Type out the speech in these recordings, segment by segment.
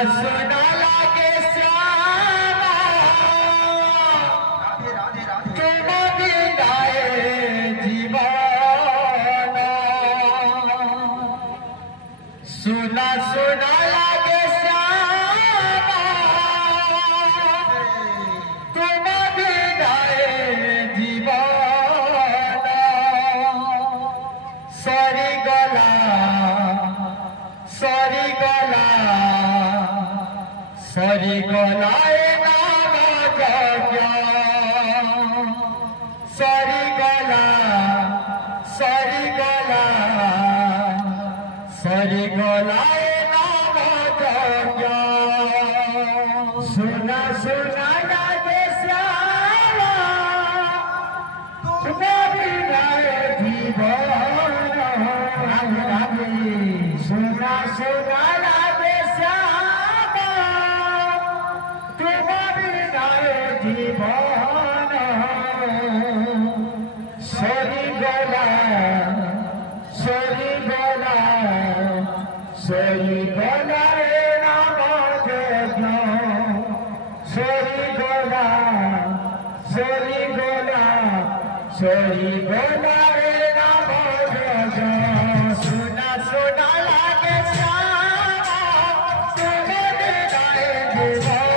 सुना लागे श्यामा तुम बिनाए जीवन सुना सुना लागे श्यामा तुम बिनाए जीवन सरी गला सरी गला सरी गलाए नाम जज्ञ सरी गला सरी गला सरी गलाए नाम जज्ञ सुना सुना लागे श्यामा तुम बिनाए जीवन सुना सुना लागे श्यामा तुम बिनाए जीवन सरी गला सरी गला सरी गला नाम जज्ञ सरी गला सरी गला सरी गला नाम जज्ञ सुना सुना लागे श्यामा तुम बिनाए जीवन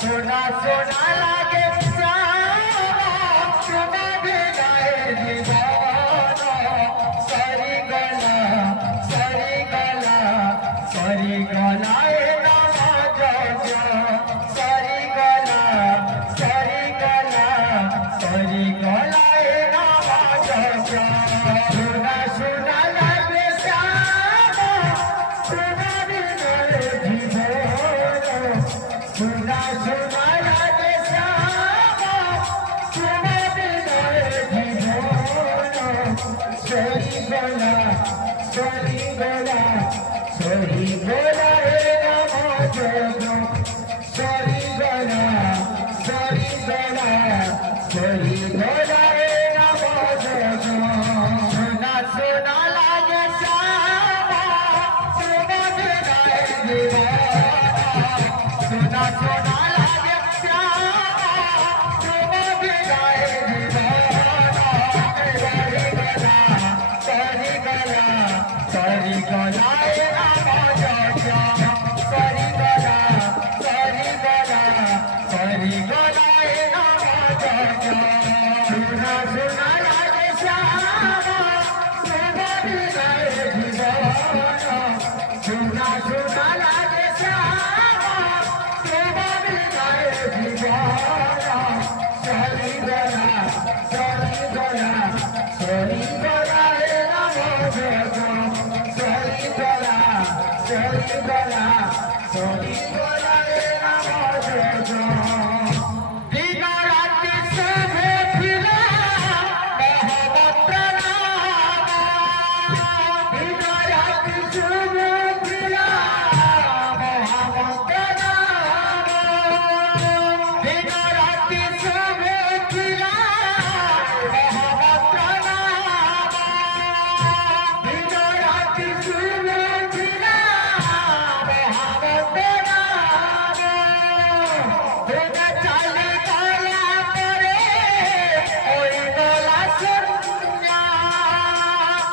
सुना सुना लागे श्यामा तुम बिनाए जीवन सरी गला सरी गला सरी गलाए नाम जज्ञ सरी गला सरी गला सरी गलाए नाम जज्ञ सुना सुना लागे श्यामा तुम बिनाए जीवन सुना सुना लागे श्यामा तुम बिनाए जीवन सरी गला सरी गला सरी गला नाम जज्ञ सरी गला सरी गला सरी गला नाम जज्ञ सुना सुना लागे श्यामा तुम बिनाए जीवन सुना सुना लागे श्यामा तुम बिनाए जीवन सरी गला सरी गला नाम जज्ञ सरी गला सरी गला सरी गला नाम जज्ञ सुना सुना लागे श्यामा तुम बिनाए जीवन सुना सुना लागे श्यामा तुम बिनाए जीवन सरी गला सरी गला सरी गला नाम जज्ञ सरी गला सरी गला सरी गला नाम जज्ञ दिन राति सभे फिरा मोहब्बत नाम दिन राति सभे फिरा मोहब्बत नाम दिन राति सभे फिरा मोहब्बत नाम दिन राति सभे फिरा मोहब्बत नाम तुझे चले गला करे ओई गला सुन्या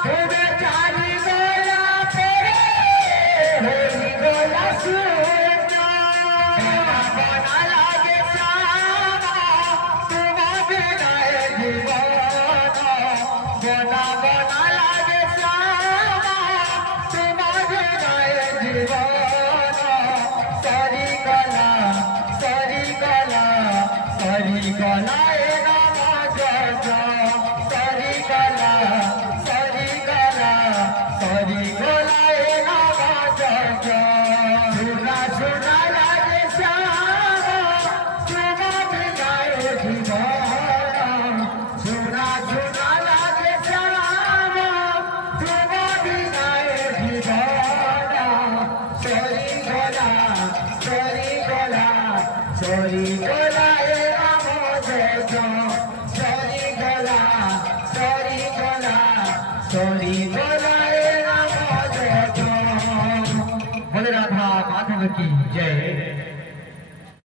तुझे चले गला करे ओई गला सुन्या बना लागे श्यामा तुम बिनाए जीवन बना बना लागे श्यामा तुम बिनाए जीवन सरी गला सरी गला सरी गलाए नाम जज्ञ सरी गला सरी गला सरी गलाए नाम जज्ञ सुना सुना लागे श्यामा तुम बिनाए जीवन सुना सुना लागे श्यामा तुम बिनाए जीवन सरी गला सरी गला सरी गलाए नाम जज्ञ सरी गला सरी गला सरी गलाए नाम जज्ञ बोले राधा। की जय।